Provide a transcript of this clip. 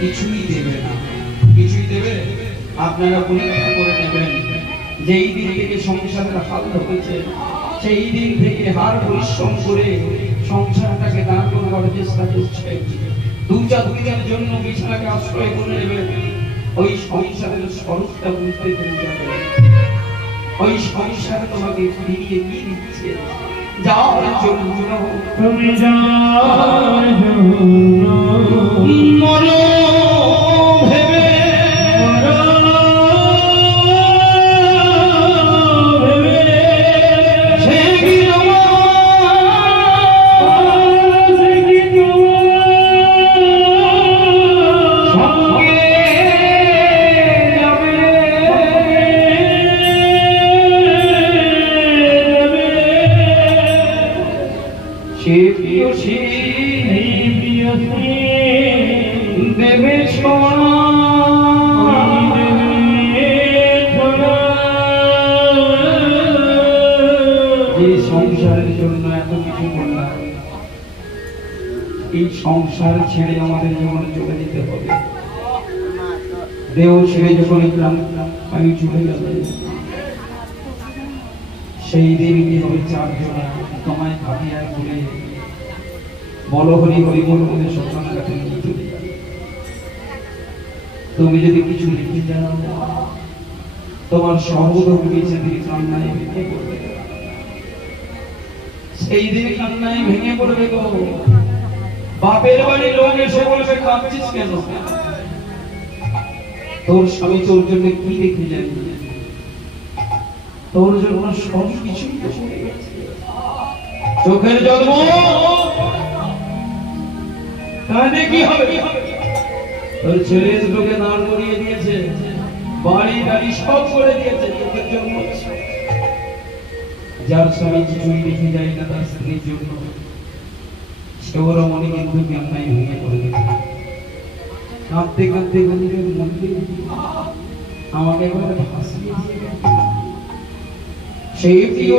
কিছুই দেবে না, কিছুই দেবে। আপনারা পরীক্ষা করে নেবেন, যেই দিন থেকে সংসারের হাল হয়েছে সেই দিন থেকে হার পরিশ্রম করে সংসারটাকে দাঁড় করার চেষ্টা করছে। দু চার দিনের জন্য বিছানাকে আশ্রয় করে নেবেন, ওই সংসারের স্বরূপটা বুঝতে পেরে যাবে। ওই সংসার তোমাকে ফিরিয়ে কি দিচ্ছে, যার জন্য তুমি যার জন্য মরো ভেবে দেবে সোনা যে সংসারের জন্য এত কিছু করলাম, এই সংসার ছেড়ে আমাদের জীবনে চলে যেতে হবে। দেহ ছেড়ে যখন আমি চলে গেল, সেই দিন কি হবে, চারজন তোমায় ভাবিয়ায় বলে বলো হরি হরি বল বলে শ্মশান ঘাটে নিয়ে চলে যাবে। তুমি যদি কিছু লিখে যাও, তোমার সহোদরকে সেদিন কান্নায় ভেঙে পড়বে, সেই দিন কান্নায় ভেঙে পড়বে গো। বাপের বাড়ি লোক এসে বলবে কাঁদছিস কেন, তোর স্বামী তোর জন্য কি লিখে যায়, তোর জন্য সব কিছু চোখের জন্ম কাঁদে কি হবে, তোর ছেলে দুটোকে দাঁড় করিয়ে দিয়েছে, বাড়ি গাড়ি সব করে দিয়েছে চোখের জন্ম। যার স্বামী কিছুই লিখে যায় না তার স্ত্রীর জন্য, সেও রমণী কিন্তু কান্নায় ভেঙে পড়ে গেছে, কাঁদতে কাঁদতে মন্দিরের মধ্যে আমাকে বলে হাসিয়ে সেই প্রিয়